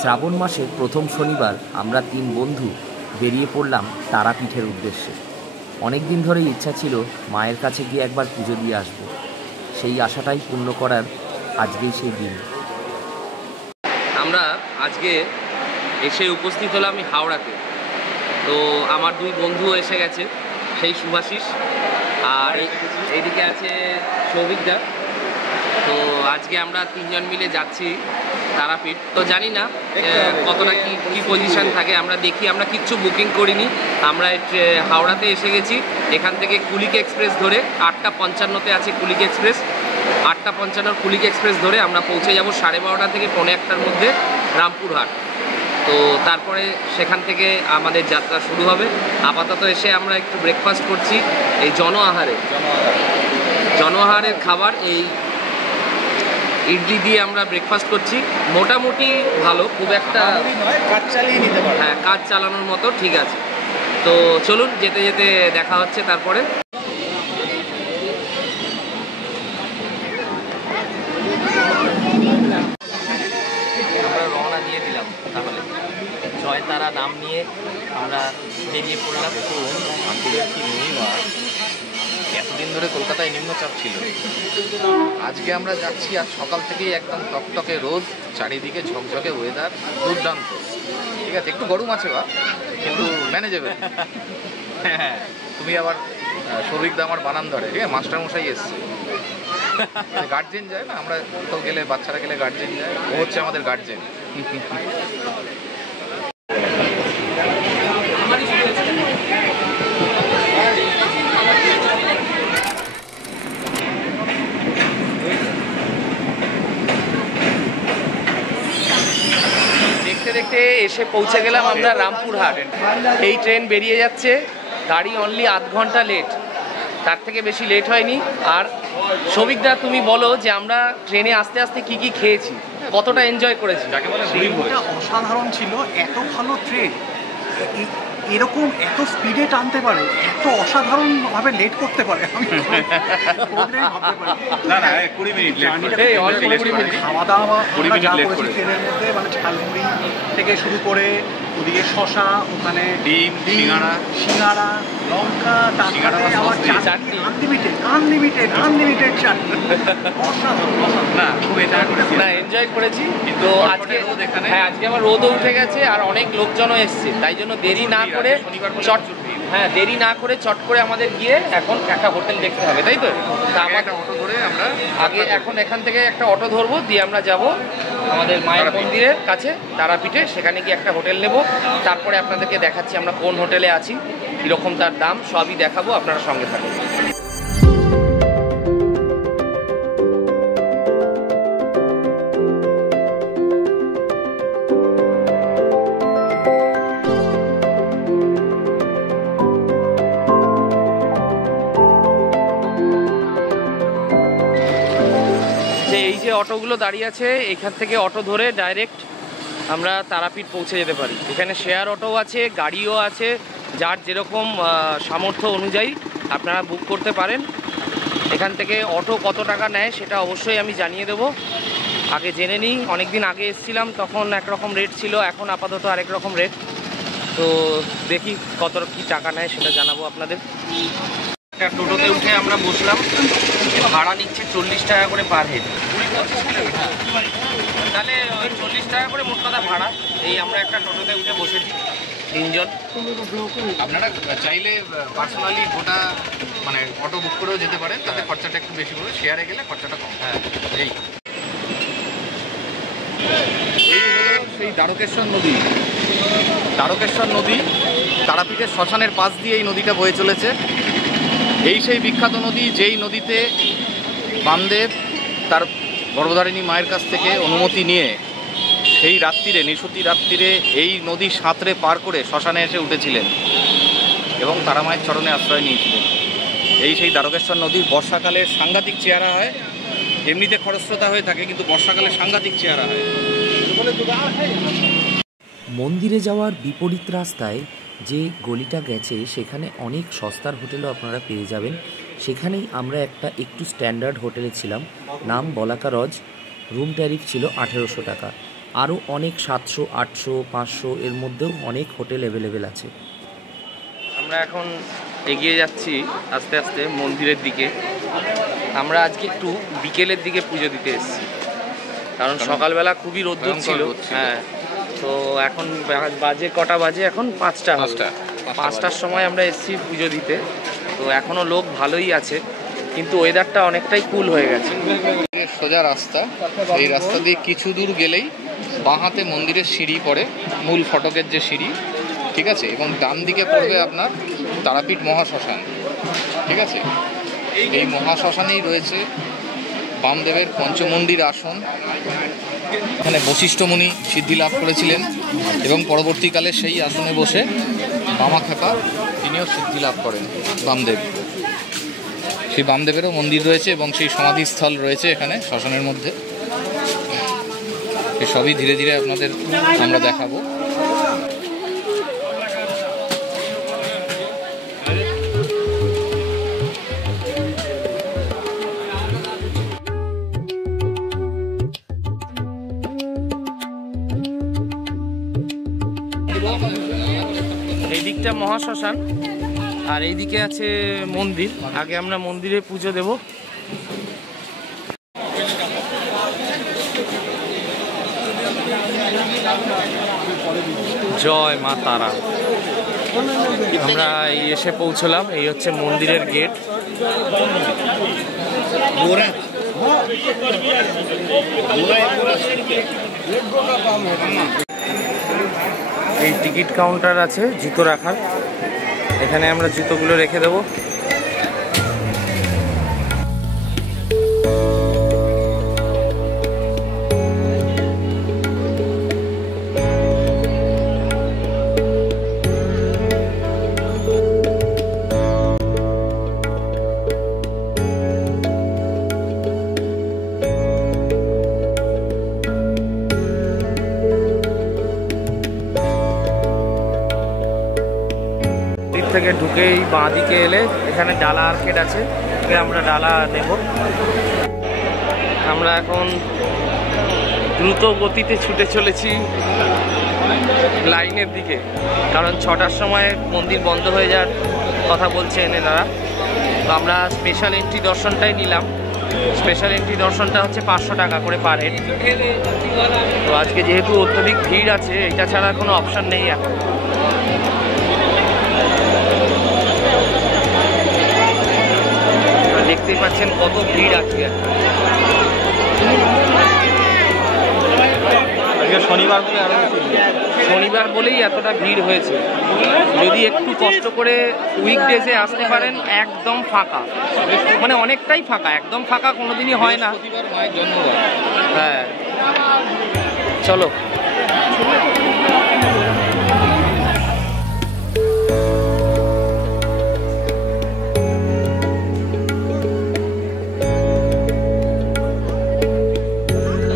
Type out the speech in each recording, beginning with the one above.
শ্রাবণ মাসের প্রথম শনিবার আমরা 3 বন্ধু বেরিয়ে পড়লাম তারাপীঠের উদ্দেশ্যে। অনেক দিন ধরেই ইচ্ছা ছিল মায়ের কাছে গিয়ে একবার পুজো দিয়ে আসব। সেই আশাটাই পূর্ণ করার আজকেই সেই দিন। আমরা আজকে এসে উপস্থিত হলাম হাওড়াতে। তো আমার 2 বন্ধু এসে গেছে, সেই শুভাশিস আর এইদিকে আছে সৌভিকদা। তো আজকে আমরা 3 জন মিলে যাচ্ছি তারাপীঠ। তো জানি না কতটা কি পজিশন থাকে, আমরা দেখি। আমরা কিচ্ছু বুকিং করিনি, আমরা হাওড়াতে এসে গেছি। এখান থেকে কুলিক এক্সপ্রেস ধরে 8:55-তে আছে কুলিক এক্সপ্রেস। 8:55 কুলিক এক্সপ্রেস ধরে আমরা পৌঁছে যাব 12:30 থেকে 1:45-র মধ্যে রামপুরহাট। তো তারপরে সেখান থেকে আমাদের যাত্রা শুরু হবে। আপাতত এসে আমরা একটু ব্রেকফাস্ট করছি এই জন আহারের খাবার, এই ইডলি দিয়ে আমরা ব্রেকফাস্ট করছি। মোটামুটি ভালো, খুব একটা কাজ চালিয়ে নিতে পারে। হ্যাঁ, কাজ চালানোর মতো ঠিক আছে। তো চলুন, যেতে যেতে দেখা হচ্ছে। তারপরে আমরা রওনা দিয়ে দিলাম। তাহলে জয়তারা নাম নিয়ে আমরা বেরিয়ে পড়লাম। তো আমাদের কি মহিমা, এতদিন ধরে কলকাতায় নিম্নচাপ ছিল, আজকে আমরা যাচ্ছি। আজ সকাল থেকেই একদম টকটকে রোদ, চারিদিকে ঝকঝকে ওয়েদার, দুর্দান্ত। ঠিক আছে, একটু গরম আছে বা, কিন্তু ম্যানেজেবল। হ্যাঁ, তুমি আবার সৌভিকদা আমার বানান ধরে, ঠিক আছে, মাস্টারমশাই এসছে। গার্জেন যায় না, আমরা কোথাও গেলে, বাচ্চারা গেলে গার্জেন যায়, ও হচ্ছে আমাদের গার্জেন। দেখতে দেখতে এসে পৌঁছে গেলাম আমরা রামপুরহাট। এই ট্রেন বেরিয়ে যাচ্ছে, গাড়ি অনলি আধ ঘন্টা লেট, তার থেকে বেশি লেট হয়নি। আর সৌভিকদা, তুমি বলো যে আমরা ট্রেনে আস্তে আস্তে কি কি খেয়েছি, কতটা এনজয় করেছি। ট্রেনটা অসাধারণ ছিল, এত ভালো ট্রেন, এরকম এত স্পিডে টানতে পারে, এত অসাধারণভাবে লেট করতে পারে, আমি ভাবতে পারি না। 20 মিনিট খাওয়া দাওয়া যা করেছি ট্রেনের মধ্যে, মানে ঝালমুড়ি থেকে শুরু করে ওদিকে শশা, ওখানে ডিম, সিঙ্গাড়া, লঙ্কা, তারপরে আবার চাটনি, আনলিমিটেড চাটনি। না, খুব এনজয় করেছি। না, এনজয় করেছি। তো আজকে হ্যাঁ, আজকে আমার রোদও উঠে গেছে আর অনেক লোকজনও এসছে, তাই জন্য দেরি না করে দেরি না করে চট করে আমাদের গিয়ে এখন একটা হোটেল দেখতে হবে, তাই তো? একটা অটো ধরে আমরা আগে এখন এখান থেকে একটা অটো ধরবো, দিয়ে আমরা যাব আমাদের মায়ের মন্দিরের কাছে তারাপীঠে। সেখানে গিয়ে একটা হোটেল নেব, তারপরে আপনাদেরকে দেখাচ্ছি আমরা কোন হোটেলে আছি, কীরকম তার দাম, সবই দেখাবো। আপনারা সঙ্গে থাকুন। এই যে অটোগুলো দাঁড়িয়ে আছে, এখান থেকে অটো ধরে ডাইরেক্ট আমরা তারাপীঠ পৌঁছে যেতে পারি। এখানে শেয়ার অটো আছে, গাড়িও আছে, যার যেরকম সামর্থ্য অনুযায়ী আপনারা বুক করতে পারেন। এখান থেকে অটো কত টাকা নেয় সেটা অবশ্যই আমি জানিয়ে দেবো। আগে জেনে নিই, অনেক দিন আগে এসেছিলাম তখন একরকম রেট ছিল, এখন আপাতত আরেক রকম রেট। তো দেখি কত কি টাকা নেয় সেটা জানাবো আপনাদের। একটা টোটোতে উঠে আমরা বসলাম, ভাড়া নিচ্ছে 40 টাকা করে পার হেড। তাহলে 40 টাকা করে মোট কথা ভাড়া। এই আমরা একটা টোটোতে উঠে বসেছি 3 জন। আপনারা চাইলে পার্সোনালি গোটা মানে অটো বুক করেও যেতে পারেন, তাতে খরচাটা একটু বেশি পড়বে, শেয়ারে গেলে খরচাটা কম। হ্যাঁ, এই সেই দ্বারকেশ্বর নদী তারাপীঠের শ্মশানের পাশ দিয়ে এই নদীটা বয়ে চলেছে। এই সেই বিখ্যাত নদী, যেই নদীতে বামদেব তার গর্ভধারিণী মায়ের কাছ থেকে অনুমতি নিয়ে সেই রাত্রিরে, নিশুতি রাত্রিরে এই নদী সাঁতরে পার করে শ্মশানে এসে উঠেছিলেন এবং তারা মায়ের চরণে আশ্রয় নিয়েছিলেন। এই সেই দ্বারকেশ্বর নদীর বর্ষাকালে সাংঘাতিক চেহারা হয়, এমনিতে খরস্রোতা হয়ে থাকে, কিন্তু বর্ষাকালে সাংঘাতিক চেহারা হয়। মন্দিরে যাওয়ার বিপরীত রাস্তায় যে গলিটা গেছে সেখানে অনেক সস্তার হোটেলও আপনারা পেয়ে যাবেন। সেখানেই আমরা একটা একটু স্ট্যান্ডার্ড হোটেলে ছিলাম, নাম বলাকা লজ। রুম ট্যারিফ ছিল 1800 টাকা। আরও অনেক 700, 800, 500 এর মধ্যেও অনেক হোটেল অ্যাভেলেবেল আছে। আমরা এখন এগিয়ে যাচ্ছি আস্তে আস্তে মন্দিরের দিকে। আমরা আজকে একটু বিকেলের দিকে পুজো দিতে এসেছি, কারণ সকালবেলা খুবই রোদ্দুর ছিল। হ্যাঁ, তো এখন বাজে কটা বাজে? এখন 5টার সময় আমরা এসেছি পুজো দিতে। তো এখনও লোক ভালোই আছে, কিন্তু ওয়েদারটা অনেকটাই কুল হয়ে গেছে। সোজা রাস্তা, এই রাস্তা দিয়ে কিছু দূর গেলেই বাঁ হাতে মন্দিরের সিঁড়ি পড়ে, মূল ফটকের যে সিঁড়ি, ঠিক আছে? এবং ডান দিকে পড়বে আপনার তারাপীঠ মহাশ্মশান, ঠিক আছে? এই মহাশ্মশানেই রয়েছে বামদেবের পঞ্চমন্দির আসন। এখানে বশিষ্ঠ মুনি সিদ্ধি লাভ করেছিলেন এবং পরবর্তীকালে সেই আসনে বসে বামাখ্যাপা তিনিও সিদ্ধি লাভ করেন, বামদেব। সেই বামদেবেরও মন্দির রয়েছে এবং সেই সমাধিস্থল রয়েছে এখানে শ্মশানের মধ্যে। সবই ধীরে ধীরে আপনাদের আমরা দেখাবো। এই দিকটা মহাশ্মশান আর এইদিকে আছে মন্দির। আগে আমরা মন্দিরে পুজো দেব। জয় মা তারা। আমরা এই এসে পৌঁছলাম, এই হচ্ছে মন্দিরের গেট। এই টিকিট কাউন্টার আছে জুতো রাখার, এখানে আমরা জুতোগুলো রেখে দেব। থেকে ঢুকেই বাঁ দিকে এলে এখানে ডালা আর্কেড আছে, আমরা ডালা নেব। আমরা এখন দ্রুত গতিতে ছুটে চলেছি লাইনের দিকে, কারণ 6টার সময় মন্দির বন্ধ হয়ে যাওয়ার কথা বলছেন এনারা। তো আমরা স্পেশাল এন্ট্রি দর্শনটাই নিলাম। স্পেশাল এন্ট্রি দর্শনটা হচ্ছে 500 টাকা করে পার হেড। তো আজকে যেহেতু অত্যধিক ভিড় আছে, এটা ছাড়া কোনো অপশান নেই এখন। দেখতেই পাচ্ছেন কত ভিড় আছে। শনিবার বলেই এতটা ভিড় হয়েছে। যদি একটু কষ্ট করে উইকডেজে আসতে পারেন, একদম ফাঁকা, মানে অনেকটাই ফাঁকা। একদম ফাঁকা কোনোদিনই হয় না। হ্যাঁ, চলো।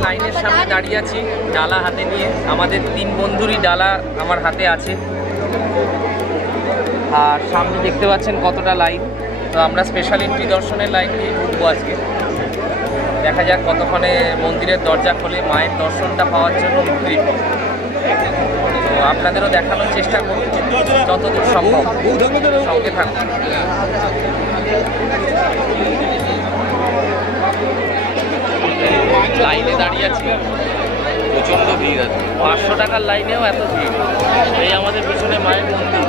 লাইনের সামনে দাঁড়িয়ে আছি ডালা হাতে নিয়ে। আমাদের 3 বন্ধুরই ডালা আমার হাতে আছে। আর সামনে দেখতে পাচ্ছেন কতটা লাইন। তো আমরা স্পেশাল এন্ট্রি দর্শনের লাইন দিয়ে ঢুকবো আজকে। দেখা যাক কতক্ষণে মন্দিরের দরজা খোলে, মায়ের দর্শনটা পাওয়ার জন্য উদ্গ্রীব। তো আপনাদেরও দেখানোর চেষ্টা করব যতদূর সম্ভব। সঙ্গে থাকুন। লাইনে দাঁড়িয়ে আছি, প্রচণ্ড ভিড় আছে। 500 টাকার লাইনেও এত ভিড়। এই আমাদের পিছনে মায়ের মন্দির।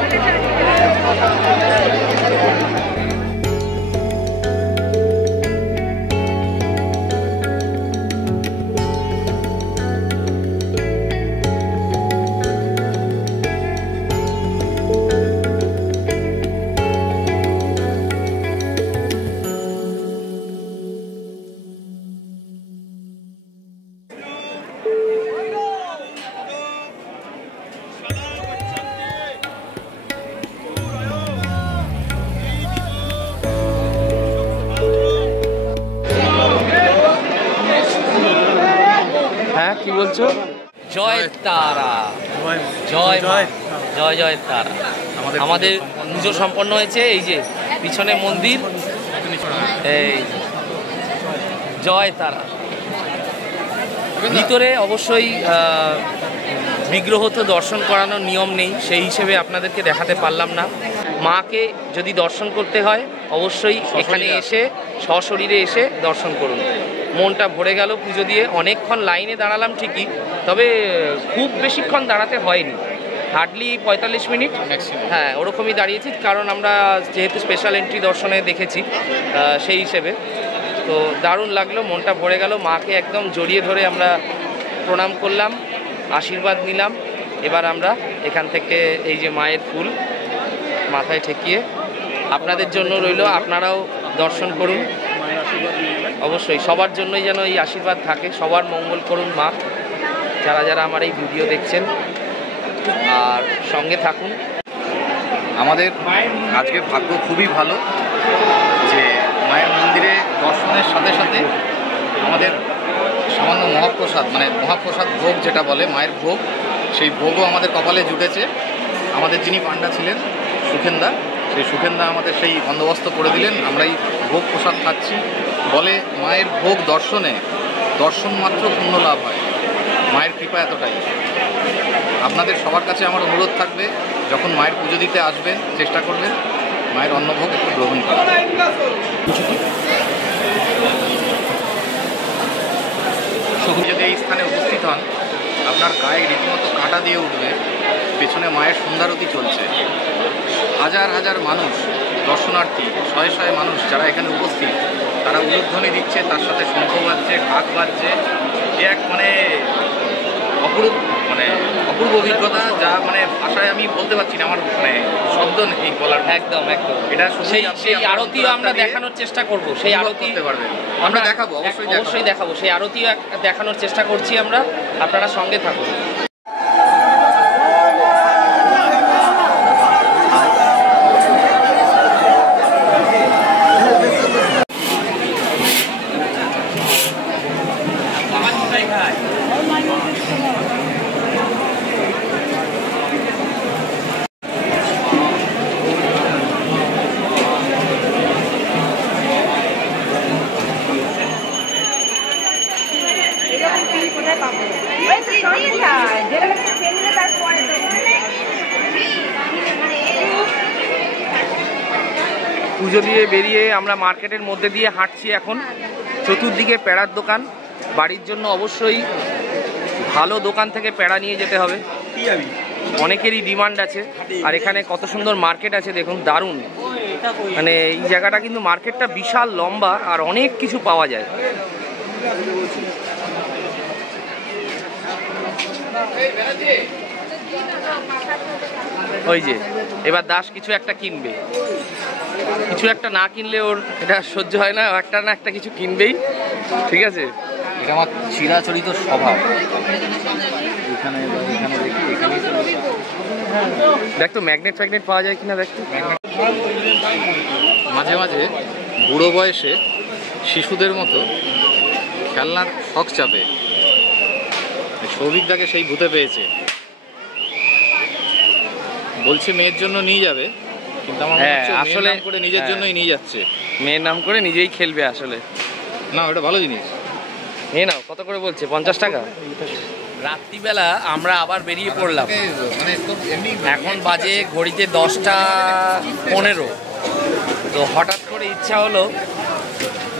কি বলছো? জয় তারা, জয় জয় জয় জয় তারা। আমাদের পুজো সম্পন্ন হয়েছে। এই যে পিছনে মন্দির, এই জয় তারা। ভিতরে অবশ্যই বিগ্রহ তো দর্শন করানোর নিয়ম নেই, সেই হিসেবে আপনাদেরকে দেখাতে পারলাম না। মাকে যদি দর্শন করতে হয় অবশ্যই এখানে এসে সশরীরে এসে দর্শন করুন। মনটা ভরে গেল পুজো দিয়ে। অনেকক্ষণ লাইনে দাঁড়ালাম ঠিকই, তবে খুব বেশিক্ষণ দাঁড়াতে হয়নি, হার্ডলি 45 মিনিট হ্যাঁ ওরকমই দাঁড়িয়েছি, কারণ আমরা যেহেতু স্পেশাল এন্ট্রি দর্শনে দেখেছি সেই হিসেবে। তো দারুণ লাগলো, মনটা ভরে গেল। মাকে একদম জড়িয়ে ধরে আমরা প্রণাম করলাম, আশীর্বাদ নিলাম। এবার আমরা এখান থেকে এই যে মায়ের ফুল মাথায় ঠেকিয়ে আপনাদের জন্য রইল, আপনারাও দর্শন করুন। অবশ্যই সবার জন্যই যেন এই আশীর্বাদ থাকে, সবার মঙ্গল করুন মা, যারা যারা আমার এই ভিডিও দেখছেন, আর সঙ্গে থাকুন। আমাদের আজকে ভাগ্য খুবই ভালো যে মায়ের মন্দিরে দর্শনের সাথে সাথে আমাদের সামান্য মহাপ্রসাদ, মানে মহাপ্রসাদ ভোগ যেটা বলে মায়ের ভোগ, সেই ভোগও আমাদের কপালে জুটেছে। আমাদের যিনি পান্ডা ছিলেন সুখেন্দা, সেই সুখেন্দা আমাদের সেই বন্দোবস্ত করে দিলেন। আমরা এই ভোগ প্রসাদ খাচ্ছি। বলে মায়ের ভোগ দর্শনে দর্শন মাত্র পুণ্য লাভ হয়, মায়ের কৃপা এতটাই। আপনাদের সবার কাছে আমার অনুরোধ থাকবে, যখন মায়ের পুজো দিতে আসবেন চেষ্টা করবেন মায়ের অন্নভোগ একটু গ্রহণ করার। যদি এই স্থানে উপস্থিত হন, আপনার গায়ে রীতিমতো কাঁটা দিয়ে উঠবে। পেছনে মায়ের সন্ধ্যারতি চলছে, হাজার হাজার মানুষ দর্শনার্থী, শয়ে শয়ে মানুষ যারা এখানে উপস্থিত, তারা উলুধ্বনি দিচ্ছে, তার সাথে শঙ্খ বাজছে, ঢাক বাজছে। এ এক অপূর্ব অভিজ্ঞতা, যা ভাষায় আমি বলতে পারছি না, আমার শব্দ নেই বলার। একদম একদম এটা সেই আরতিও আমরা দেখানোর চেষ্টা করব, সেই আরতি করতে পারবেন, আমরা দেখাবো, অবশ্যই দেখাবো, সেই আরতিও দেখানোর চেষ্টা করছি আমরা, আপনারা সঙ্গে থাকুন। পুজো দিয়ে বেরিয়ে আমরা মার্কেটের মধ্যে দিয়ে হাঁটছি এখন। চতুর্দিকে প্যাড়ার দোকান, বাড়ির জন্য অবশ্যই ভালো দোকান থেকে প্যাড়া নিয়ে যেতে হবে, অনেকেরই ডিমান্ড আছে। আর এখানে কত সুন্দর মার্কেট আছে দেখুন, দারুণ। এই জায়গাটা কিন্তু মার্কেটটা বিশাল লম্বা, আর অনেক কিছু পাওয়া যায়। ওই যে এবার দাস কিছু একটা কিনবে, কিছু একটা না কিনলে ওর এটা সহ্য হয় না, একটা না একটা কিছু কিনবেই, ঠিক আছে। এটা আমার চিরাচরিত স্বভাব। দেখ তো ম্যাগনেট ফ্যাগনেট পাওয়া যায় কিনা, দেখ তো। মাঝে মাঝে বুড়ো বয়সে শিশুদের মতো খেলনার শখ চাপে। সৌভিকদাকে সেই ভূতে পেয়েছে, বলছে মেয়ের জন্য নিয়ে যাবে, কিন্তু আমার আসলে করে নিজের জন্যই নিয়ে যাচ্ছে। মেয়ের নাম করে নিজেই খেলবে আসলে। না, ওটা ভালো জিনিস। নিয়ে নাও। কত করে বলছে? 50 টাকা। রাত্রিবেলা আমরা আবার বেরিয়ে পড়লাম। এখন বাজে ঘড়িতে 10টা 15। তো হঠাৎ করে ইচ্ছা হলো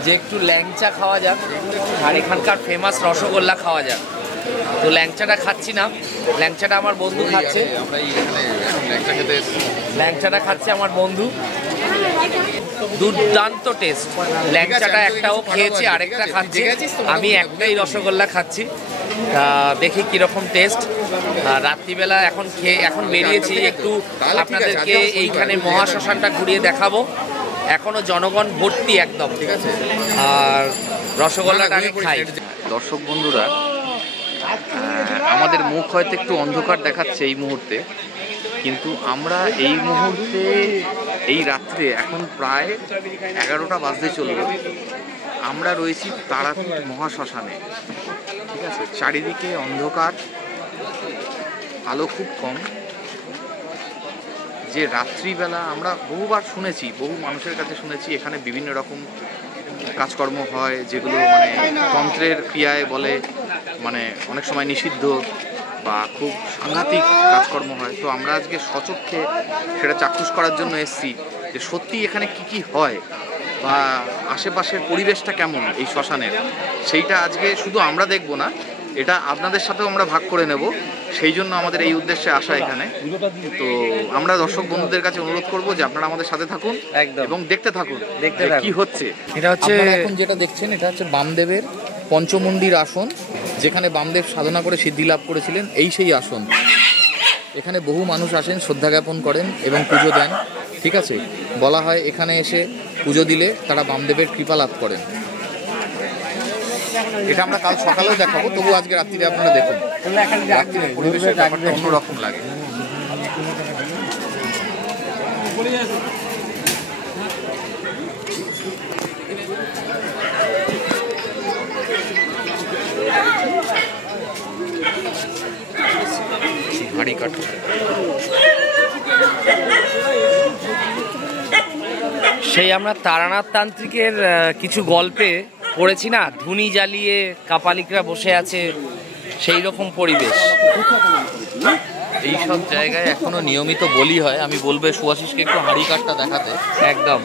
যে একটু ল্যাংচা খাওয়া যাক, আর এখানকার ফেমাস রসগোল্লা খাওয়া যাক। তো ল্যাংচাটা খাচ্ছি না, ল্যাংচাটা আমার বন্ধু খাচ্ছে। ল্যাংচাটা খাচ্ছে আমার বন্ধু, দুর্দান্ত টেস্ট। ল্যাংচাটা একটাও খেয়েছি, আরেকটা খাচ্ছি, আমি একটাই রসগোল্লা খাচ্ছি। দেখি কীরকম টেস্ট। রাত্রিবেলা এখন বেরিয়েছি একটু আপনাদেরকে এইখানে মহাশ্মশানটা ঘুরিয়ে দেখাবো। এখনও জনগণ ভর্তি একদম, ঠিক আছে। আর রসগোল্লাটা আমি খাই। দর্শক বন্ধুরা, আমাদের মুখ হয়তো একটু অন্ধকার দেখাচ্ছে এই মুহূর্তে, কিন্তু আমরা এই মুহূর্তে এই রাত্রে এখন প্রায় 11টা বাজতে চলবে, আমরা রয়েছি তারাপীঠ মহাশ্মশানে, ঠিক আছে। চারিদিকে অন্ধকার, আলো খুব কম। যে রাত্রিবেলা আমরা বহুবার শুনেছি, বহু মানুষের কাছে শুনেছি এখানে বিভিন্ন রকম কাজকর্ম হয়, যেগুলো তন্ত্রের ক্রিয়ায় বলে মানে অনেক সময় নিষিদ্ধ বা খুব সাংঘাতিক কাজকর্ম হয়। তো আমরা আজকে স্বচক্ষে সেটা চাক্ষুষ করার জন্য এসেছি যে সত্যি এখানে কি কি হয় বা আশেপাশের পরিবেশটা কেমন এই শ্মশানের, সেইটা আজকে শুধু আমরা দেখব না, এটা আপনাদের সাথেও আমরা ভাগ করে নেব। সেই জন্য আমাদের এই উদ্দেশ্যে আসা এখানে। তো আমরা দর্শক বন্ধুদের কাছে অনুরোধ করব যে আপনারা আমাদের সাথে থাকুন একদম এবং দেখতে থাকুন দেখতে যে থাকুন। কি হচ্ছে। এটা হচ্ছে আপনারা এখন যেটা দেখছেন এটা হচ্ছে বামদেবের পঞ্চমন্দির আসন, যেখানে বামদেব সাধনা করে সিদ্ধি লাভ করেছিলেন, এই সেই আসন। এখানে বহু মানুষ আসেন, শ্রদ্ধা জ্ঞাপন করেন এবং পুজো দেন। ঠিক আছে, বলা হয় এখানে এসে পুজো দিলে তারা বামদেবের কৃপা লাভ করেন। এটা আমরা কাল সকালেও দেখাবো, তবু আজকে রাত্রিরে আপনারা দেখুন। রাত্রিরে পরিবেশের ব্যাপারটা অন্যরকম লাগে। হাঁড়ি কাটা সেই আমরা তারানাথ তান্ত্রিকের কিছু গল্পে পড়েছি না, ধুনি জ্বালিয়ে কাপালিকরা বসে আছে, সেই রকম পরিবেশ। এইসব জায়গায় এখনো নিয়মিত বলি হয়। আমি বলবো সুভাষিসকে একটু হাঁড়ি কাঠটা দেখাতে। একদম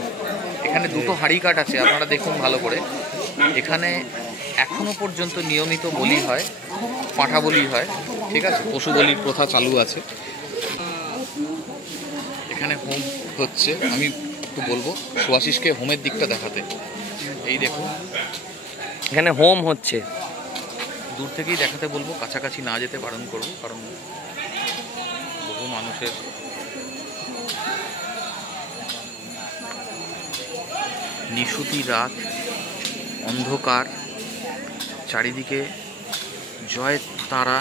এখানে দুটো হাঁড়ি কাঠ আছে, আপনারা দেখুন ভালো করে। এখানে এখনো পর্যন্ত নিয়মিত বলি হয়, পাঁঠা বলি হয়। ঠিক আছে, পশু বলির প্রথা চালু আছে। এখানে হোম হচ্ছে। আমি একটু বলবো সুভাষিসকে হোমের দিকটা দেখাতে। এই দেখুন, এখানে হোম হচ্ছে। দূর থেকেই দেখাতে বলবো, কাছাকাছি না যেতে বারণ করবো, কারণ বহু মানুষের নিশুতি রাত, অন্ধকার, চারিদিকে জয় তারা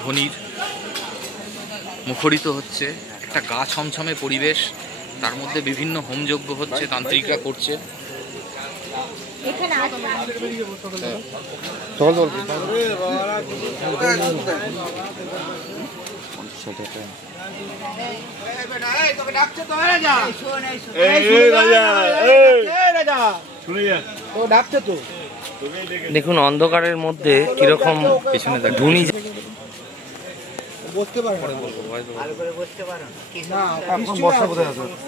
ধ্বনির মুখরিত হচ্ছে। একটা গা ছমছমে পরিবেশ, তার মধ্যে বিভিন্ন হোমযজ্ঞ হচ্ছে, তান্ত্রিকরা করছে। দেখুন অন্ধকারের মধ্যে কিরকম পেছনে ধুনি।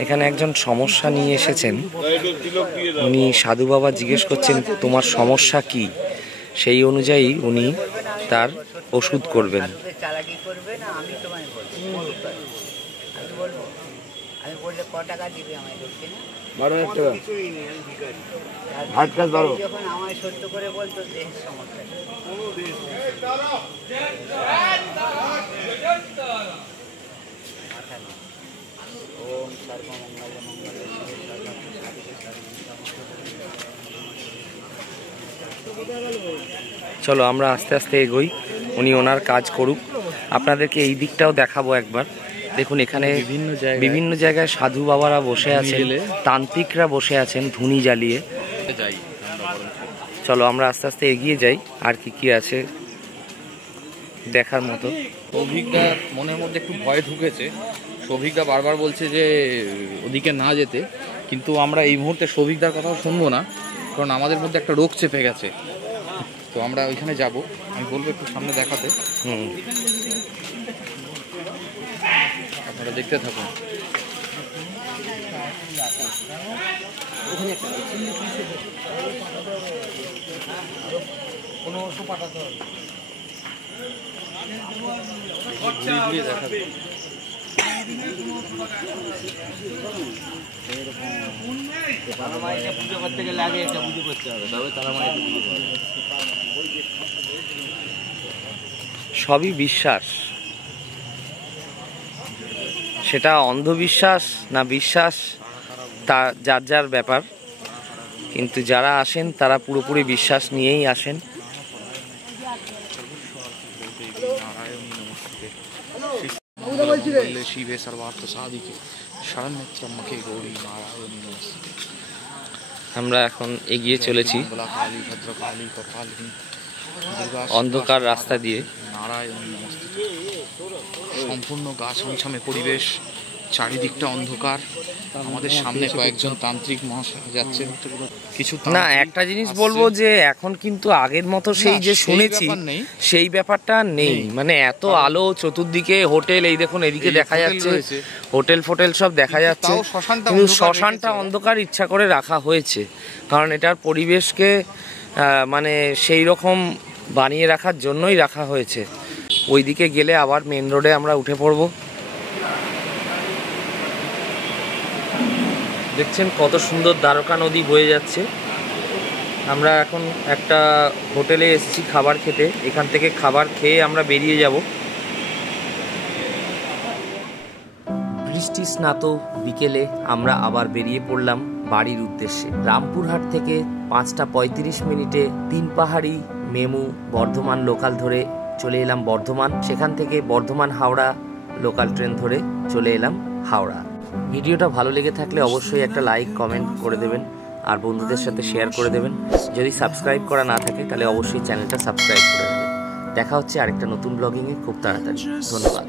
এখানে একজন সমস্যা নিয়ে এসেছেন, উনি সাধু বাবা জিজ্ঞেস করছেন তোমার সমস্যা কি, সেই অনুযায়ী উনি তার ওষুধ করবেন। চালাকি করবে না, আমি তোমায় বলবো, আমি বলবো, আমি বললে ক টাকা দিবে আমায় দেখছি না, 12,000 টাকা কিছুই নেই, আমি ভিখারি। যখন আমায় সত্য করে বলতো দেহের সমস্যা ওম সর্বমঙ্গল মঙ্গল চলো আমরা আস্তে আস্তে এগোই, উনি ওনার কাজ করুক। আপনাদেরকে এই দিকটাও দেখাবো একবার। দেখুন এখানে বিভিন্ন জায়গায় সাধু বাবারা বসে আছেন, তান্ত্রিকরা বসে আছেন ধুনি জ্বালিয়ে। যাই, চলো আমরা আস্তে আস্তে এগিয়ে যাই, আর কি কি আছে দেখার মতো। সৌভিকদা মনের মধ্যে একটু ভয় ঢুকেছে। সৌভিকদা বারবার বলছে যে ওদিকে না যেতে, কিন্তু আমরা এই মুহূর্তে সৌভিকদার কথাও শুনবো না, কারণ আমাদের মধ্যে একটা রোগ চেপে গেছে। তো আমরা ওইখানে যাব। আমি বলবো একটু সামনে দেখাতে, আপনারা দেখতে থাকুন। ঘুরিয়ে দেখাবে। পুজো করতে গেলে আগে এটা পুজো করতে হবে, তবে তারা সবই বিশ্বাস, সেটা অন্ধবিশ্বাস না বিশ্বাস তা যার যার ব্যাপার, কিন্তু যারা আসেন তারা পুরোপুরি বিশ্বাস নিয়েই আসেন। শিবে সর্বার্থ সাধিকে শরণ্যত্রম্বকে গৌরী নারায়ণী নমস্তুতে। আমরা এখন এগিয়ে চলেছি কালী ভদ্রকালী কপালিনী দুর্গা অন্ধকার রাস্তা দিয়ে। নারায়ণী নমস্তুতে। সম্পূর্ণ গা ছমছমে পরিবেশ, চারিদিকটা অন্ধকার। আমাদের সামনে কয়েকজন তান্ত্রিক মহাশয় যাচ্ছে। কিছু না, একটা জিনিস বলবো যে এখন কিন্তু আগের মতো সেই যে শুনেছি সেই ব্যাপারটা নেই। মানে এত আলো চতুর্দিকে, হোটেল এই দেখুন এদিকে দেখা যাচ্ছে, হোটেল ফোটেল সব দেখা যাচ্ছে, কিন্তু শ্মশানটা অন্ধকার ইচ্ছা করে রাখা হয়েছে, কারণ এটার পরিবেশকে মানে সেই রকম বানিয়ে রাখার জন্যই রাখা হয়েছে। ওইদিকে গেলে আবার মেন রোডে আমরা উঠে পড়ব। দেখছেন কত সুন্দর দ্বারকা নদী বয়ে যাচ্ছে। আমরা এখন একটা হোটেলে এসেছি খাবার খেতে, এখান থেকে খাবার খেয়ে আমরা বেরিয়ে যাব। বৃষ্টি স্নাত বিকেলে আমরা আবার বেরিয়ে পড়লাম বাড়ির উদ্দেশ্যে। রামপুরহাট থেকে 5টা 35 মিনিটে 3 পাহাড়ি মেমু বর্ধমান লোকাল ধরে চলে এলাম বর্ধমান। সেখান থেকে বর্ধমান হাওড়া লোকাল ট্রেন ধরে চলে এলাম হাওড়া। ভিডিওটা ভালো লেগে থাকলে অবশ্যই একটা লাইক কমেন্ট করে দেবেন আর বন্ধুদের সাথে শেয়ার করে দেবেন। যদি সাবস্ক্রাইব করা না থাকে তাহলে অবশ্যই চ্যানেলটা সাবস্ক্রাইব করে দেবেন। দেখা হচ্ছে আরেকটা নতুন ব্লগিংয়ে খুব তাড়াতাড়ি। ধন্যবাদ।